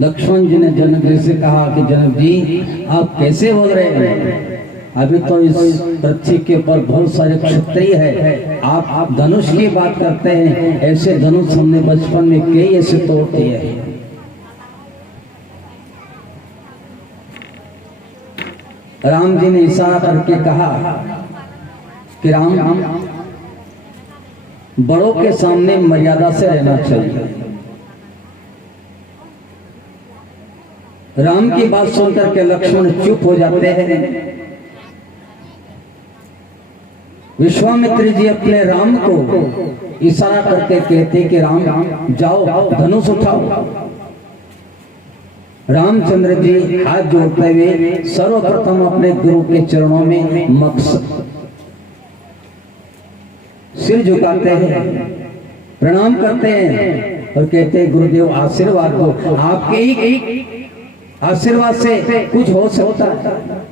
लक्ष्मण जी ने जनक जी से कहा कि जनक जी आप कैसे बोल रहे हैं, अभी तो इस पृथ्वी के ऊपर बहुत सारे क्षत्रिय है, आप धनुष की बात करते हैं, ऐसे धनुष हमने बचपन में कई ऐसे तोड़ दिए हैं। राम जी ने इशारा करके कहा कि राम बड़ों के सामने मर्यादा से रहना चाहिए। राम की बात सुनकर के लक्ष्मण चुप हो जाते हैं। विश्वामित्र जी अपने राम को इशारा करके कहते कि राम जाओ धनुष उठाओ। रामचंद्र जी हाथ जोड़ते हुए सर्वप्रथम अपने गुरु के चरणों में सिर झुकाते हैं, प्रणाम करते हैं और कहते हैं गुरुदेव आशीर्वाद दो, आपके ही आशीर्वाद से कुछ हो सकता है।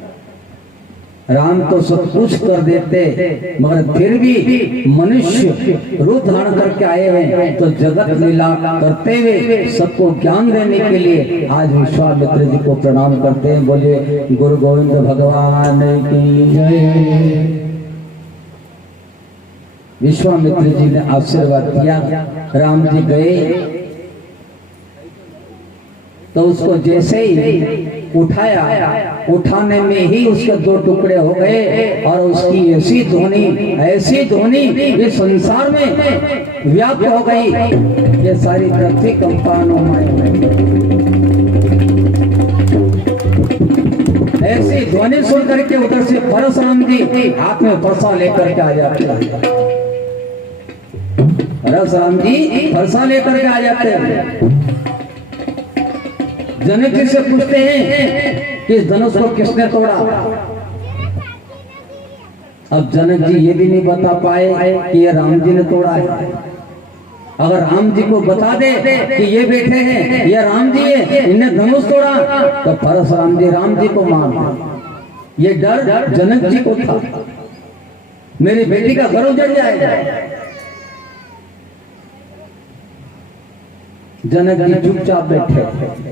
राम तो सब कुछ कर देते, मगर फिर भी मनुष्य रूप धारण करके आए हैं, तो जगत लीला करते हुए सबको ज्ञान देने के लिए आज विश्वामित्र जी को प्रणाम करते हैं। बोलिए गुरु गोविंद भगवान की जय। विश्वामित्र जी ने आशीर्वाद दिया, राम जी गए तो उसको जैसे ही उठाया, उठाने में ही उसके दो टुकड़े हो गए और उसकी ऐसी ध्वनि इस संसार में व्याप्त हो गई, ये सारी पृथ्वी कंपानुमय ऐसी ध्वनि सुन करके उधर से परशुराम जी हाथ में फरसा लेकर के आ जाते हैं। परशुराम जी फरसा लेकर के आ जाते हैं। जनक जी से पूछते हैं कि इस धनुष को किसने तोड़ा। अब जनक जी ये भी नहीं बता पाए कि ये राम जी ने तोड़ा है। अगर राम जी को बता दे कि ये बैठे हैं ये राम जी है, इन्हें धनुष तोड़ा, तो परशुराम जी राम जी को मार। ये डर जनक जी को था, मेरी बेटी का घर उजड़ जाएगा। जनक जी चुपचाप बैठे।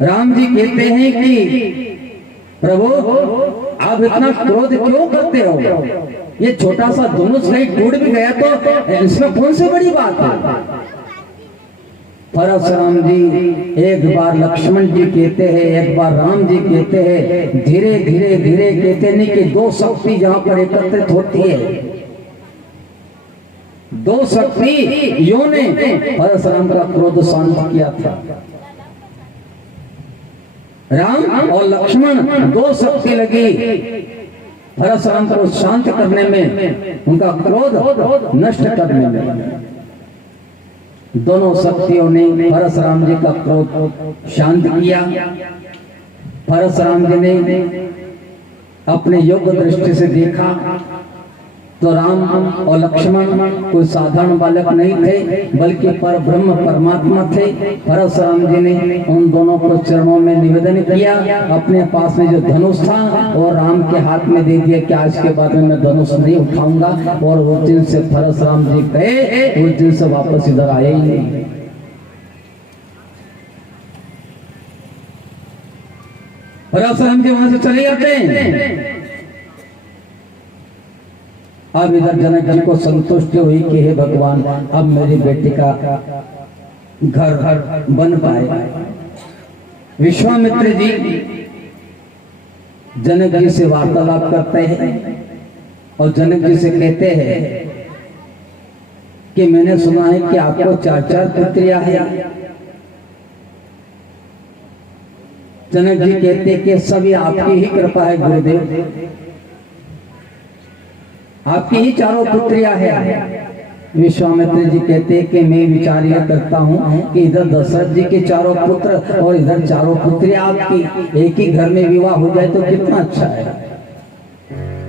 राम जी कहते हैं कि प्रभु आप इतना क्रोध क्यों करते हो, ये छोटा सा धनुष कहीं टूट भी गया तो इसमें कौन सी बड़ी बात है। परशुराम जी एक बार लक्ष्मण जी कहते हैं, एक बार राम जी कहते हैं, धीरे धीरे धीरे कहते नहीं कि दो शक्ति जहां पर एकत्रित होती है, दो शक्ति यों ने परशुराम का क्रोध शांत किया था। राम और लक्ष्मण दो शक्ति लगी परशुराम को शांत करने में, उनका क्रोध नष्ट करने में। दोनों शक्तियों ने परशुराम जी का क्रोध शांत किया। परशुराम जी ने अपने योग्य दृष्टि से देखा तो राम और लक्ष्मण कोई साधारण बालक नहीं थे, बल्कि पर ब्रह्म परमात्मा थे। परशुराम जी ने उन दोनों को चरणों में निवेदन किया, अपने पास में जो धनुष था और राम के हाथ में दे दिया कि आज के बाद में मैं धनुष नहीं उठाऊंगा। और उस दिन से परशुराम जी गए, उस दिन से वापस इधर आए ही नहीं। परशुराम जी वहां से चले जाते हैं। अब इधर जनक जी को संतुष्टि हुई कि हे भगवान अब मेरी बेटी का घर बन पाए। विश्वामित्र जी जनक जी से वार्तालाप करते हैं और जनक जी से कहते हैं कि मैंने सुना है कि आपको 4 पुत्रियां हैं। जनक जी कहते कि सभी आपकी ही कृपा है गुरुदेव, आपकी ही 4 पुत्रियां हैं। विश्वामित्र जी कहते कि मैं विचार यह करता हूँ कि इधर दशरथ जी के 4 पुत्र और इधर 4 पुत्रियां आपकी, एक ही घर में विवाह हो जाए तो कितना अच्छा है।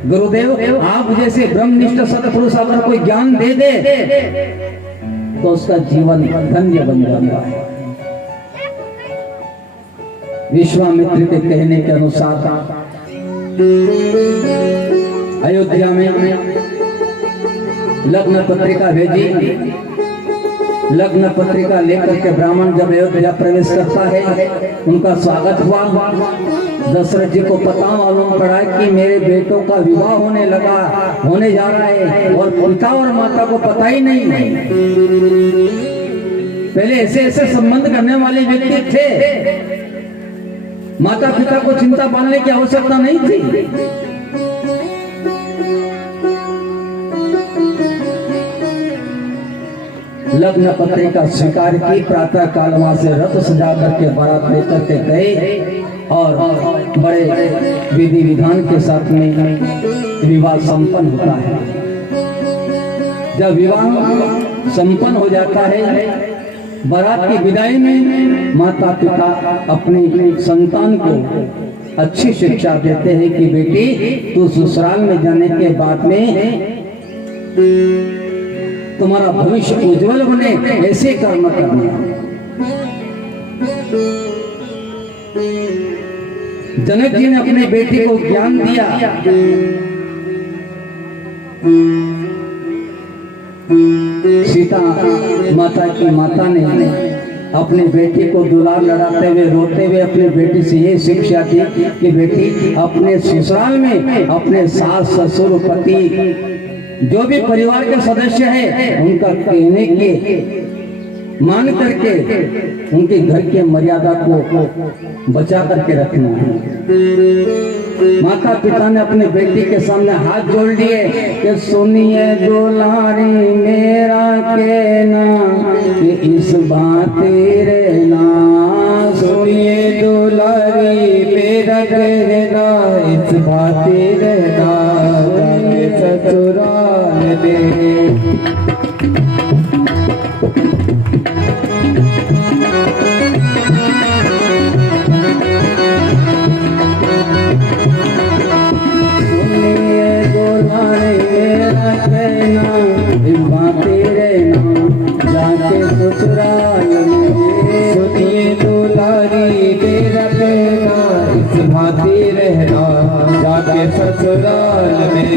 गुरुदेव आप जैसे ब्रह्मनिष्ठ सत्पुरुष अगर कोई ज्ञान दे दे तो उसका जीवन धन्य बन जाता है। विश्वामित्र के कहने के अनुसार अयोध्या में लग्न पत्रिका भेजी लग्न पत्रिका लेकर के ब्राह्मण जब अयोध्या प्रवेश करता है, उनका स्वागत हुआ। दशरथ जी को पता मालूम पड़ा कि मेरे बेटों का विवाह होने जा रहा है, और पिता और माता को पता ही नहीं है। पहले ऐसे ऐसे संबंध करने वाले व्यक्ति थे, माता पिता को चिंता पालने की आवश्यकता नहीं थी। लग्न पत्रिका स्वीकार की। प्रातः काल वहां से रथ सजा करके बारात लेकर के गए और बड़े विधि विधान के साथ में विवाह संपन्न होता है। जब विवाह संपन्न हो जाता है, बारात की विदाई में माता पिता अपनी संतान को अच्छी शिक्षा देते हैं कि बेटी, तू ससुराल में जाने के बाद में तुम्हारा भविष्य उज्जवल बने, ऐसे कर्म करना। जनक जी ने अपने बेटी को ज्ञान दिया। सीता माता की माता ने अपनी बेटी को दुलार लड़ाते हुए, रोते हुए अपनी बेटी से ये शिक्षा दी कि बेटी, अपने ससुराल में अपने सास ससुर पति जो भी परिवार के सदस्य हैं, उनका कहने के मान करके उनके घर के मर्यादा को बचा करके रखना है। माता पिता ने अपने बेटी के सामने हाथ जोड़ लिए कि सुनिए दुलारी मेरा कहना, कि इस बात रहना। सुनिए दुलारी मेरा कहना, इस बात रहना। ससुराल में ससुराल में। सुनिए दुलारी तेरा कहना, इस भांति रहना जाके ससुराल में।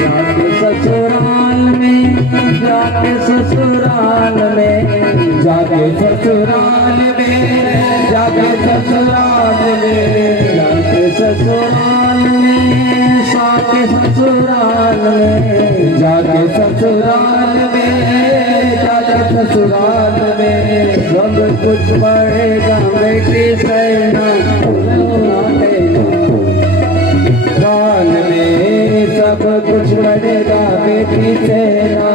जाके ससुराल में, जाके ससुराल में, जाके ससुराल में, जाके ससुराल में, जाके ससुराल में, जाके ससुराल में, जाके ससुराल में, जाके ससुराल में। सब कुछ बढ़ेगा बेटी सहना ससुराल में। सब कुछ बढ़ेगा बेटी सहना,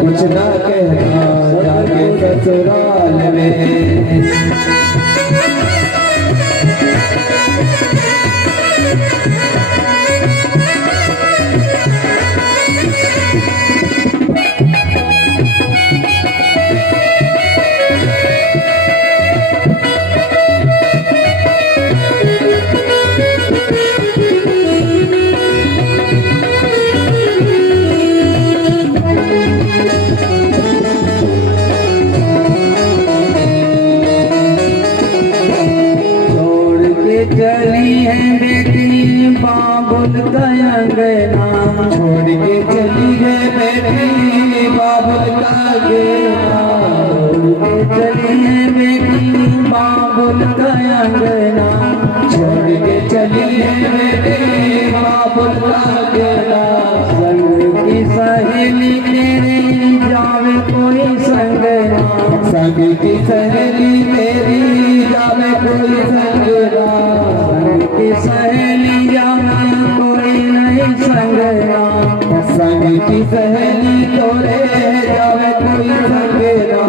कुछ ना कहना जाके ससुराल में। चली है बेटी बाबुल का अंगना, छोड़ के चली है बेटी बाबुल का अंगना। छोड़ के चली है बेटी बाबुल का अंगना, छोड़ के चली है बेटी बाबुल का अंगना। संग की सहेली तेरे जावे कोई संगना, संग की सहेली तेरी जावे कोई संगना। संग की सहेली जावे कोई नहीं संगना, संग की सहेली तोरे जावे कोई संगना।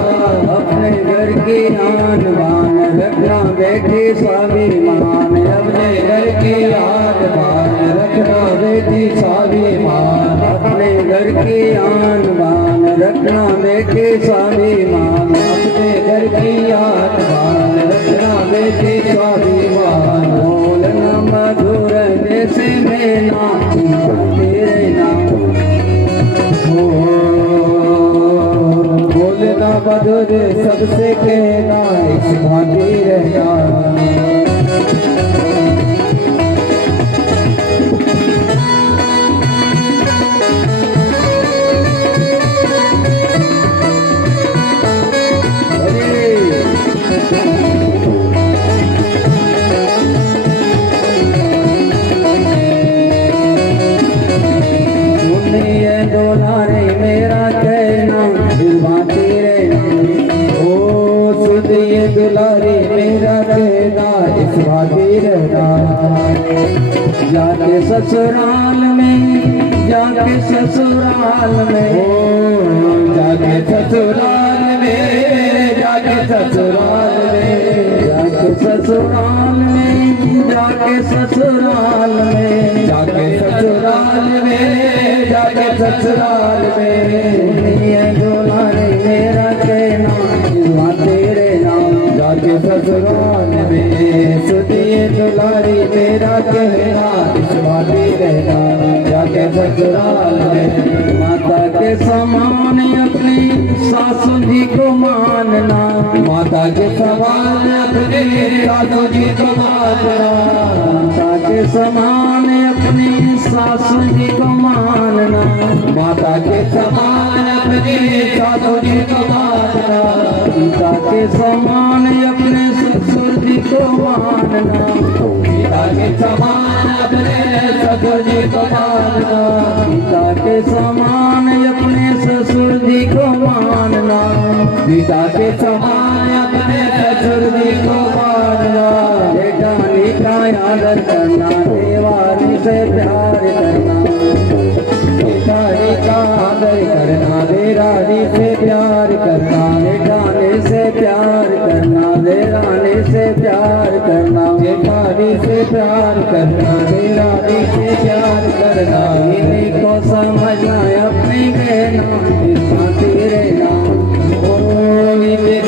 अपने घर की आन बान रखना बेटी स्वाभिमान, अपने घर की आन बान रखना बेटी स्वाभिमान। अपने घर की आन बान रखना बेटी स्वाभिमान, अपने घर की आन बान रखना बेटी स्वाभिमान। बोलना मधुर जैसे मेरा तेरे नाम, बोलना मधुर सबसे कहना, इस भांति रहना। ससुराल में जाके ससुराल में जाके ससुराल में जाके ससुराल में जाके ससुराल में जाके ससुराल में जाके ससुराल में जाके ससुराल में ये दुलारे मेरा कहना जुआ तेरे नाम जाके ससुराल में सुनिए दुलारी मेरा कहना इस्माती रहना जाके ससुराल में माता के समान अपनी सासू जी को मानना माता के समान अपने सासू जी को मानना माता के समान अपनी सासू जी को मानना माता के समान अपने सासू जी को मानना पिता के समान अपने ससुर जी को मानना पिता के समान अपने ससुर जी को मानना पिता के समान अपने ससुर जी को मानना पिता के समान अपने ससुर जी को मानना जेठानी का आदर करना देवानी से प्यार करना जेठानी का आदर करना देरानी से प्यार करना जेठानी से प्यार करना देरानी से प्यार करना जेठानी से प्यार करना देरानी से प्यार करना इन्हीं को समझना अपनी बहना इसका तेरे नाम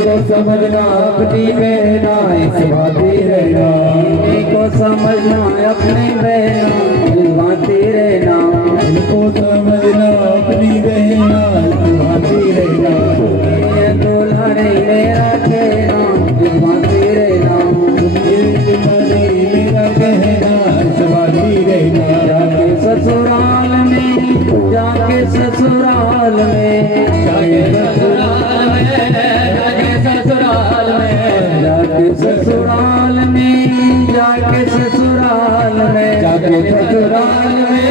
को समझना अपनी बहना इस्माती रहना इन्हीं को समझना अपनी बहना इसका तेरे नाम इनको समझना अपनी बहना इस्माती रहना ये दुल्हन मेरा कहना इसका तेरे नाम मेरा कहना इस्माती रहना जाके ससुराल में जाके ससुराल में जाके ससुराल में जाके ससुराल में जाके ससुराल में जाके ससुराल में जाके ससुराल में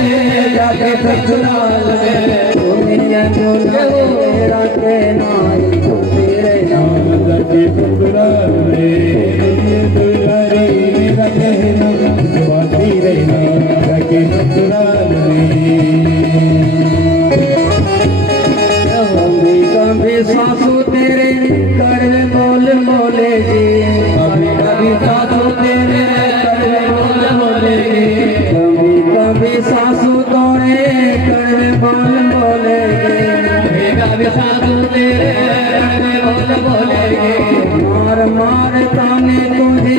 जाके ससुराल में दुनिया दुल्हन मेरा कहना इसको तेरे नाम जाके ससुराल में दुलारी मेरा कहना इस्माती रहना जाके ससुराल में कभी कभी सासू तेरे कड़वे बोल बोलेगी कभी कभी सासू तेरे कड़वे बोल बोलेगी कभी कभी सासू तोरे कड़वे बोल बोलेगी कभी कभी सासू तेरे कड़वे बोल बोलेगी मार मार ताने तुझे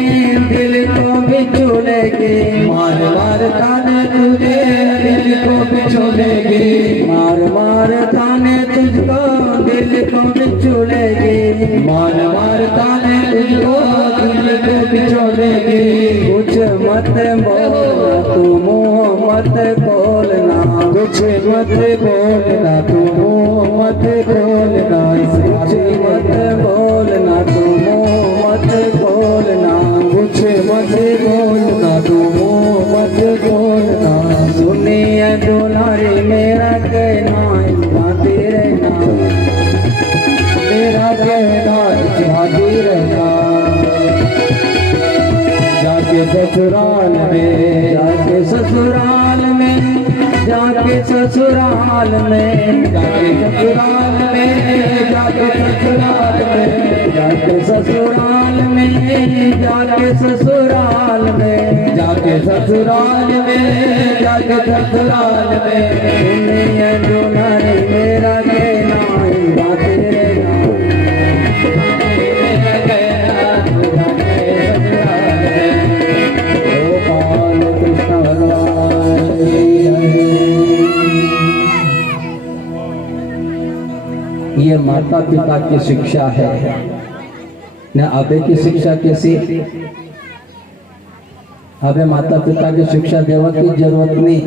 दिल को भी झूलेगी मार मार ताने तुझे दिल को बिछोलेगी मार मार ताने तुझको दिल को भी झूलेगी मार मार ताने तुझको दिल को बिछोलेगी कुछ मत बोल तू मुँह मत खोलना कुछ मत बोलना तू मुँह मत खोलना कुछ मत बोलना तू मुँह मत खोलना कुछ मत बोलना तू मुँह मत बोलना सुनिए दुलारी मेरा कहना इसका तेरे नाम मेरा कहना इस्माती रहना जाके ससुराल में जाके ससुराल में जाके ससुराल में जाके ससुराल में जाके ससुराल में जाके ससुराल में जाके ससुराल में जाके ससुराल में जाके ससुराल में सुनिए दुलारी मेरा कहना इसका तेरे नाम गोपाल कृष्ण भगवान की जय। ये माता पिता की शिक्षा है न अबे की शिक्षा कैसी अबे माता पिता की शिक्षा देवा की जरूरत नहीं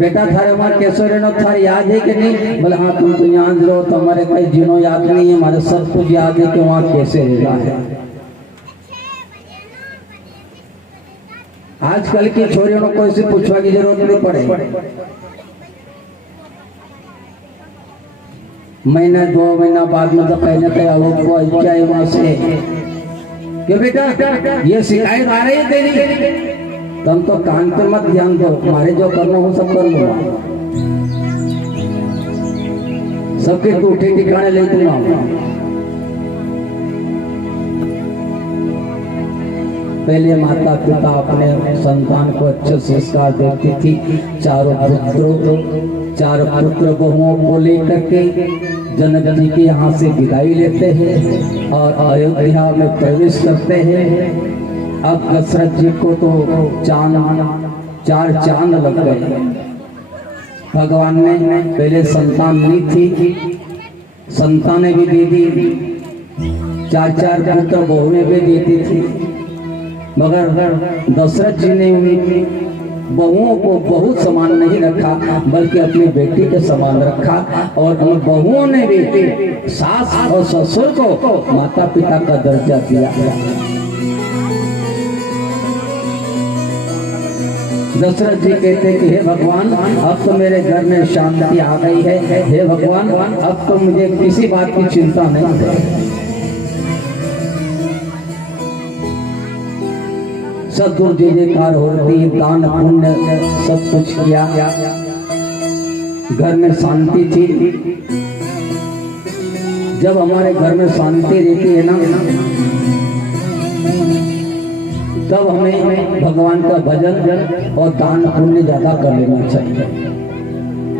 बेटा थारे वहाँ कैसे रहना थारे याद है कि नहीं बोले हाँ तुम तो यहाँ रहो तो हमारे कहीं जिनो याद नहीं है हमारे सब कुछ याद है कि वहाँ कैसे रहना है। आजकल की छोरियों को कोई से पूछवा की जरूरत नहीं पड़े। महीना 2 महीना बाद में तो कहने थे वो क्या है वहां से कि बेटा ये शिकायत आ रही है तेरी तुम तो कान पे मत ध्यान दो, हमारे जो करना हो सब कर लूंगा, सबके टूटे ठिकाने ले दूंगा। पहले माता पिता अपने संतान को अच्छे संस्कार देती थी। चार पुत्र बहुओं को लेकर के जनक जी के यहाँ से विदाई लेते हैं और अयोध्या में प्रवेश करते हैं। अब दशरथ जी को तो चार चांद लग गए। भगवान ने पहले संतान ली थी, संतानें भी दे दी, चार पुत्र बहुएं भी देती थी, मगर दशरथ जी ने बहुओं को बहुत समान नहीं रखा, बल्कि अपनी बेटी के समान रखा। और उन बहुओं ने भी सास और ससुर को माता पिता का दर्जा दिया। दशरथ जी कहते कि हे भगवान, अब तो मेरे घर में शांति आ गई है। हे भगवान, अब तो मुझे किसी बात की चिंता नहीं है। सदगुरु जय जयकार होती, दान पुण्य सब कुछ किया, घर में शांति थी। जब हमारे घर में शांति रहती है ना, तब हमें भगवान का भजन और दान पुण्य ज्यादा कर लेना चाहिए।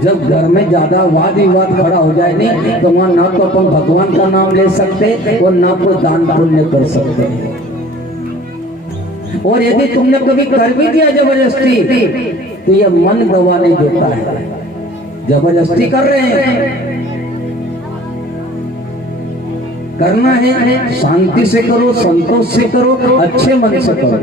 जब घर में ज्यादा वाद विवाद खड़ा हो जाए नहीं, तो वहां ना तो अपन भगवान का नाम ले सकते और ना कोई दान पुण्य कर सकते। और यदि तुमने कभी कर भी दिया जबरदस्ती, तो यह मन गवा नहीं देता है। जबरदस्ती कर रहे हैं, करना है शांति से करो, संतोष से करो, अच्छे मन से करो।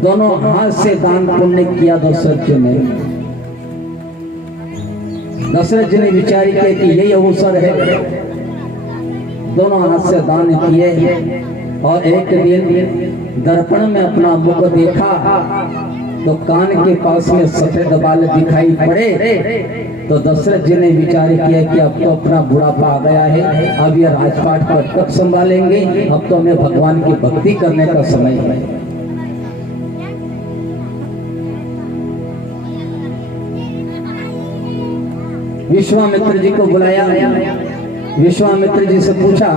दोनों हाथ से दान पुण्य किया दशरथ जी ने। दशरथ जी ने विचार किया कि यही अवसर है। दोनों हाथ से दान किए और एक दिन दर्पण में अपना मुख देखा तो कान के पास में सफेद बाल दिखाई पड़े। तो दशरथ जी ने विचार किया कि अब तो अपना बुढ़ापा आ गया है, अब ये राजपाट को कब संभालेंगे, अब तो हमें भगवान की भक्ति करने का समय है। विश्वामित्र जी को बुलाया। विश्वामित्र जी से पूछा,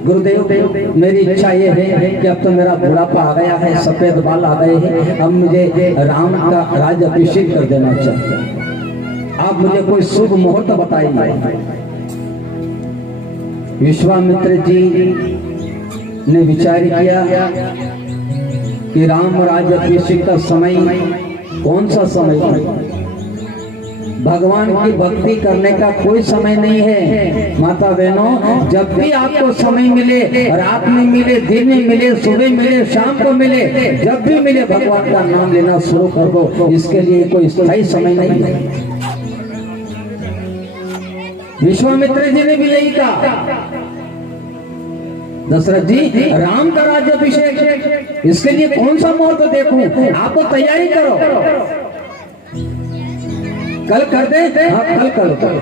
गुरुदेव मेरी इच्छा ये है कि अब तो मेरा बुढ़ापा आ गया है, सफेद बाल आ गए हैं, अब मुझे राम का राज्य अभिषेक कर देना चाहिए। आप मुझे कोई शुभ मुहूर्त बताइए। विश्वामित्र जी ने विचार किया कि राम राज्य अभिषेक का समय कौन सा समय है? भगवान की भक्ति करने का कोई समय नहीं है। माता बहनों, जब भी आपको समय मिले, रात में मिले, दिन में मिले, सुबह मिले, शाम को मिले, जब भी मिले भगवान का नाम लेना शुरू कर दो। इसके लिए कोई स्थायी समय नहीं है। विश्वामित्र जी ने भी यही कहा। दशरथ जी, राम का राज्याभिषेक, इसके लिए कौन सा मुहूर्त देखूं? आपको तैयारी करो, कल कर दे। हाँ, कल करो।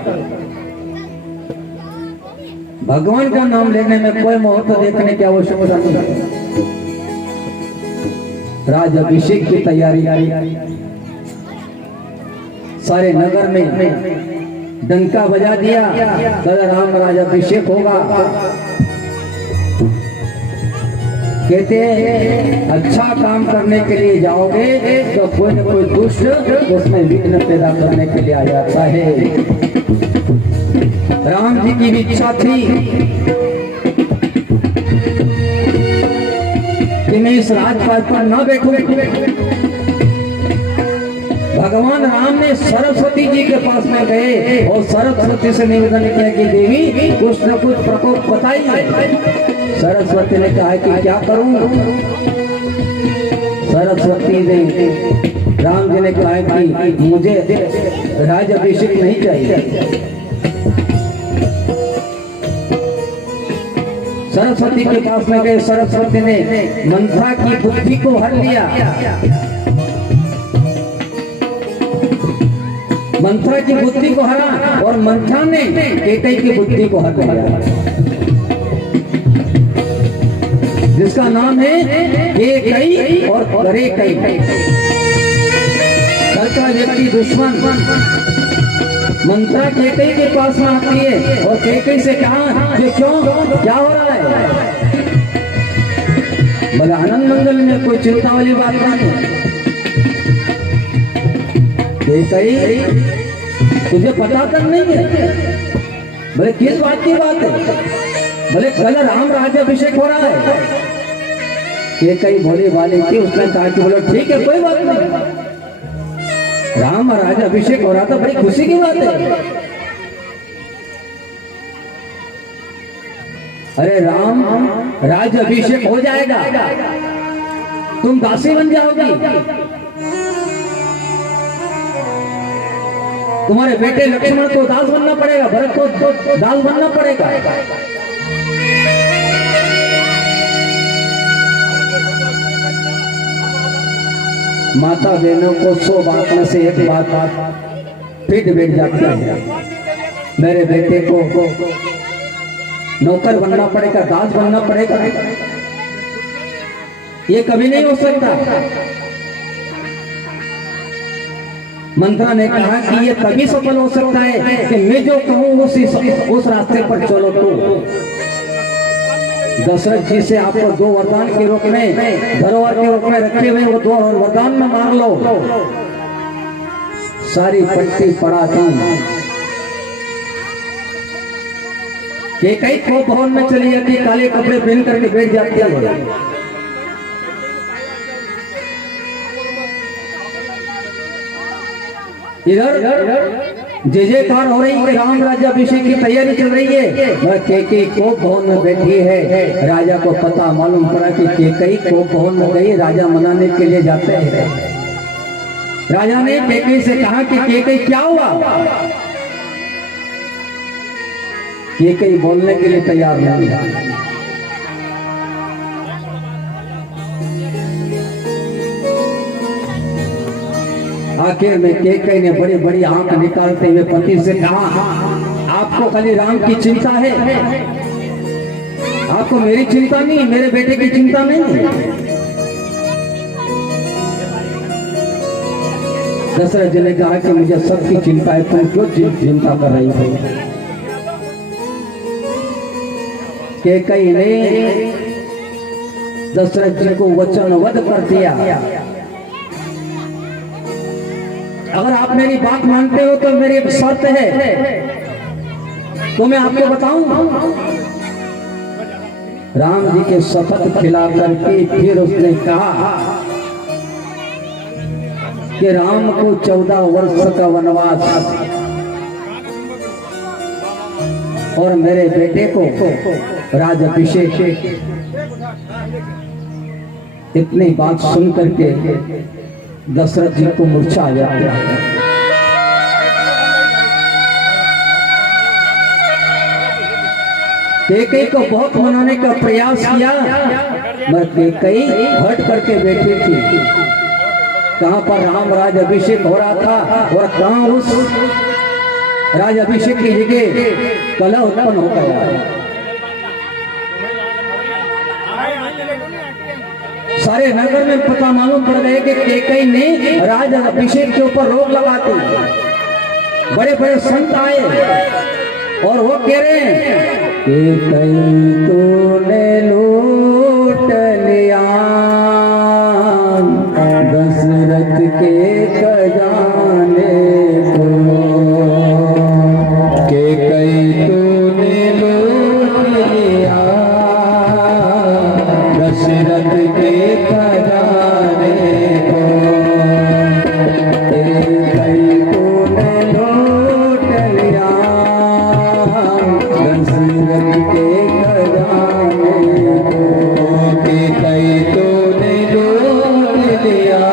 भगवान का नाम लेने में कोई मुहूर्त देखने की आवश्यकता नहीं। राज्याभिषेक की तैयारी, सारे नगर में डंका बजा दिया, कल राम राज्याभिषेक होगा। कहते हैं अच्छा काम करने के लिए जाओगे तो कोई न कोई दुष्ट उसमें विघ्न पैदा करने के लिए आ जाता है। राम जी की भी इच्छा थी कि मैं इस राजपाट पर न बैठूं। भगवान राम ने सरस्वती जी के पास में गए और सरस्वती से निवेदन किया कि देवी कुछ न कुछ प्रकोप बताइए। सरस्वती ने कहा कि क्या करूं? सरस्वती ने, राम जी ने कहा कि मुझे राज्याभिषेक नहीं चाहिए। सरस्वती के पास में गए। सरस्वती ने मंथरा की बुद्धि को हर लिया। मंथरा की बुद्धि को हरा और मंथरा ने कैकेयी की बुद्धि को हर लिया। जिसका नाम है केकई और करेकई। घर का व्यक्ति दुश्मन मंत्रा केकई के पास में आती है और केकई से कहा कि क्यों, क्या हो रहा है? बोले आनंद मंगल में कोई चिंता वाली बात नहीं है। केकई तुझे पता तक नहीं है? बोले किस बात की बात है? बोले कल राम राज्याभिषेक हो रहा है। केकई भोली वाली थी, उसने कहा कि बोलो ठीक है कोई बात नहीं, राम राज्याभिषेक हो रहा था, बड़ी खुशी की बात है। अरे राम राज्याभिषेक हो जाएगा, तुम दासी बन जाओगी, तुम्हारे बेटे लक्ष्मण को दास बनना पड़ेगा, भरत को दास बनना पड़ेगा। माता बहनों को 100 बात में से एक बात फिट बैठ जाती है, मेरे बेटे को नौकर बनना पड़ेगा, दास बनना पड़ेगा। ये कभी नहीं हो सकता। मंत्रा ने कहा कि ये तभी सफल हो सकता है कि मैं जो कहूं उस रास्ते पर चलो। तो दशरथ जी से आपको 2 वरदान के रूप में, धरोहर के रूप में रखे हुए, वो 2 वरदान में मार लो। सारी पट्टी पड़ा थी। केकई को भवन में चली जाती, काले कपड़े पहन करके बैठ जाती है। इधर जय जयकार हो रही है, राम राज्याभिषेक की तैयारी चल रही है। वह केकई को भवन में बैठी है। राजा को पता मालूम पड़ा कि केकई को भवन में गई, राजा मनाने के लिए जाते हैं। राजा ने केकई से कहा कि केकई क्या हुआ? केकई बोलने के लिए तैयार नहीं है। आखिर में केकई ने बड़ी बड़ी आंख निकालते हुए पति से कहा, आपको खाली राम की चिंता है, आपको मेरी चिंता नहीं, मेरे बेटे की चिंता नहीं। दशरथ जी ने कहा कि मुझे सबकी चिंता है, तुम क्यों चिंता कर रही हो? केकई ने दशरथ जी को वचनबद्ध कर दिया, अगर आप मेरी बात मानते हो तो मेरी एक शर्त है, तो मैं आपको बताऊं। राम जी के शपथ खिला करके फिर उसने कहा कि राम को 14 वर्ष का वनवास और मेरे बेटे को राज्याभिषेक। इतनी बात सुन करके दशरथ जी को मूर्छा आ गया। केकई को बहुत मनाने का प्रयास किया, मगर केकई हट करके बैठी थी। कहां पर राम राज्याभिषेक हो रहा था और कहां उस राज्याभिषेक की जगह कलह उत्पन्न हो गया। सारे नगर में पता मालूम पड़ गए कि केकई ने राज्याभिषेक के ऊपर रोक लगा दी। बड़े बड़े संत आए और वो कह रहे हैं, केकई तूने लूट लिया दशरथ के खजाने को, केकई तूने लूट लिया दशरथ के खजाने को, केकई तूने लूट लिया दशरथ के खजाने को, केकई तूने लूट लिया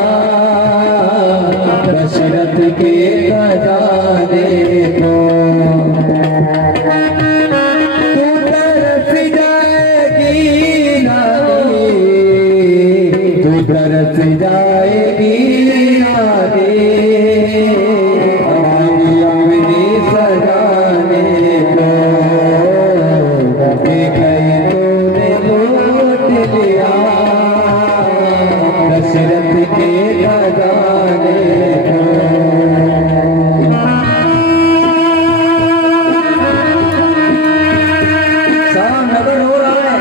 दशरथ के खजाने को। तरस जाएगी आगे अपनी सजाने को, केकई तूने लूट लिया दशरथ के खजाने को। सारा नगर हो रहा है।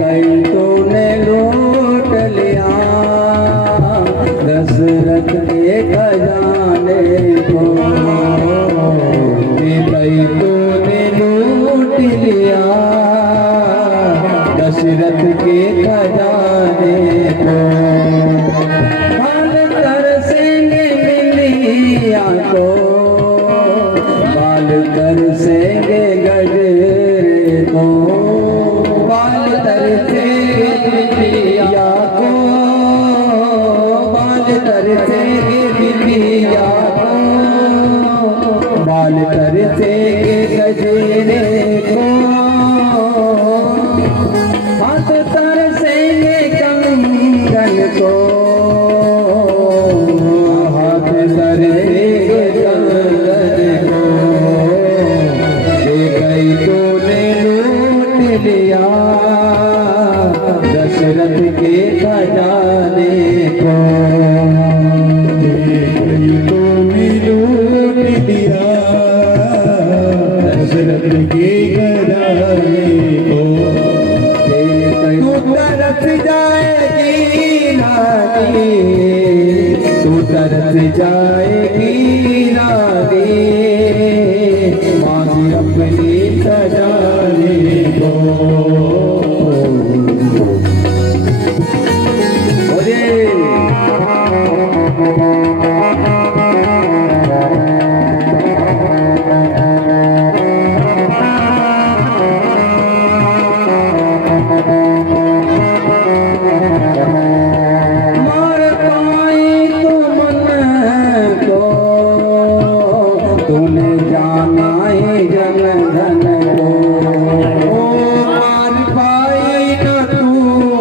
कई तूने लूट लिया दशरथ के खजाने को। कई तूने लूट लिया दशरथ के खजाने को। बाल तरसेंगे मिलिया को, बाल तरसेंगे गजरे को। बाल तरसेंगे मिलिया को, बाल तरसेंगे मिलिया को। बाल तरसेंगे गजरे को। हाथ तरसेंगे कंगन को, हाथ तरसेंगे कंगन को। कई तूने लूट लिया दशरथ के खजाने को। कई तूने लूट लिया दशरथ के खजाने को। तू तरस जाएगी रानी, तू तरस जाएगी रानी। मांगी अपनी सजाने को। मार पाई तुम को, तूने जाना है जन धन को। मार पाई न तू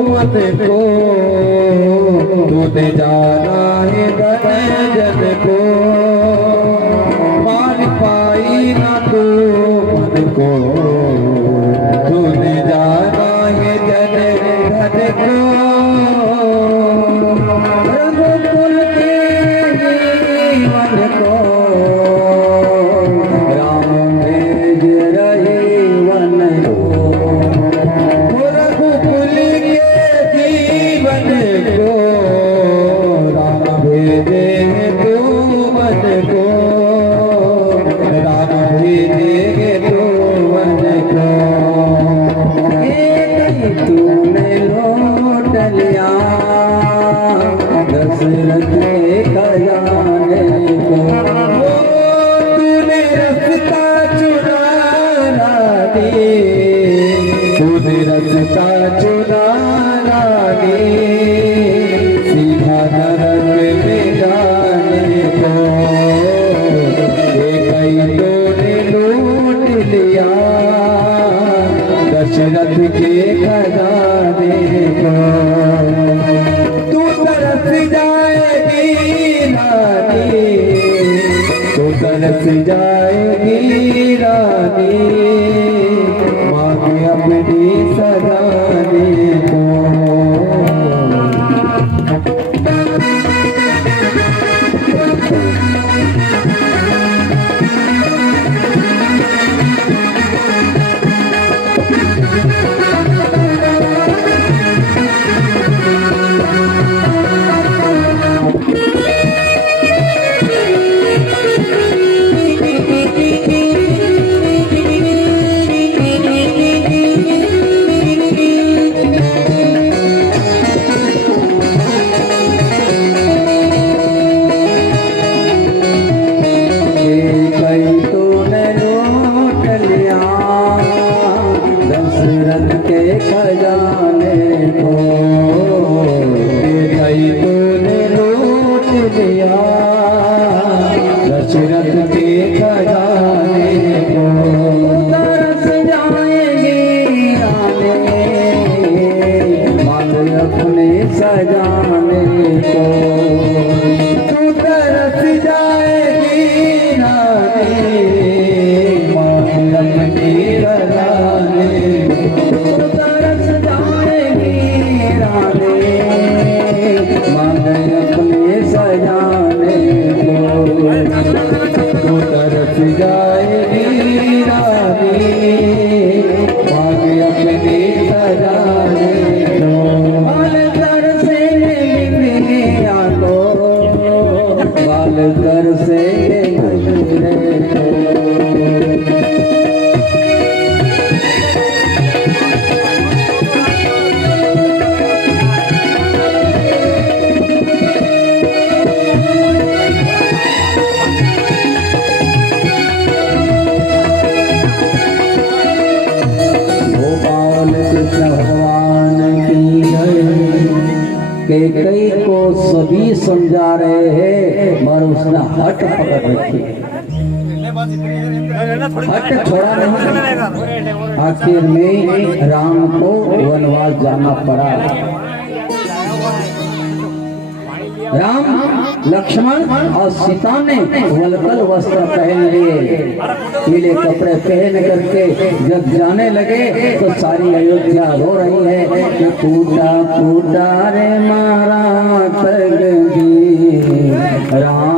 मन को, तूने जाना है धन जन को। मार पाई न तू मन को, तूने जाना है जन धन को। रघुकुल के जीवन को राम भेज रहे वन को। रघुकुल के जीवन को राम भेजे तू वन को। राम भेजे तू वन कर से गुजरे तो। कई को सभी समझा रहे हैं मगर उसने हट पकड़ रखी, हट छोड़ा नहीं। आखिर में राम को वनवास जाना पड़ा। राम, लक्ष्मण और सीता ने वलकल वस्त्र पहन लिए, पीले कपड़े पहन करके जब जाने लगे तो सारी अयोध्या रो रही है कि टूटा टूटा रे मारा तगदी राम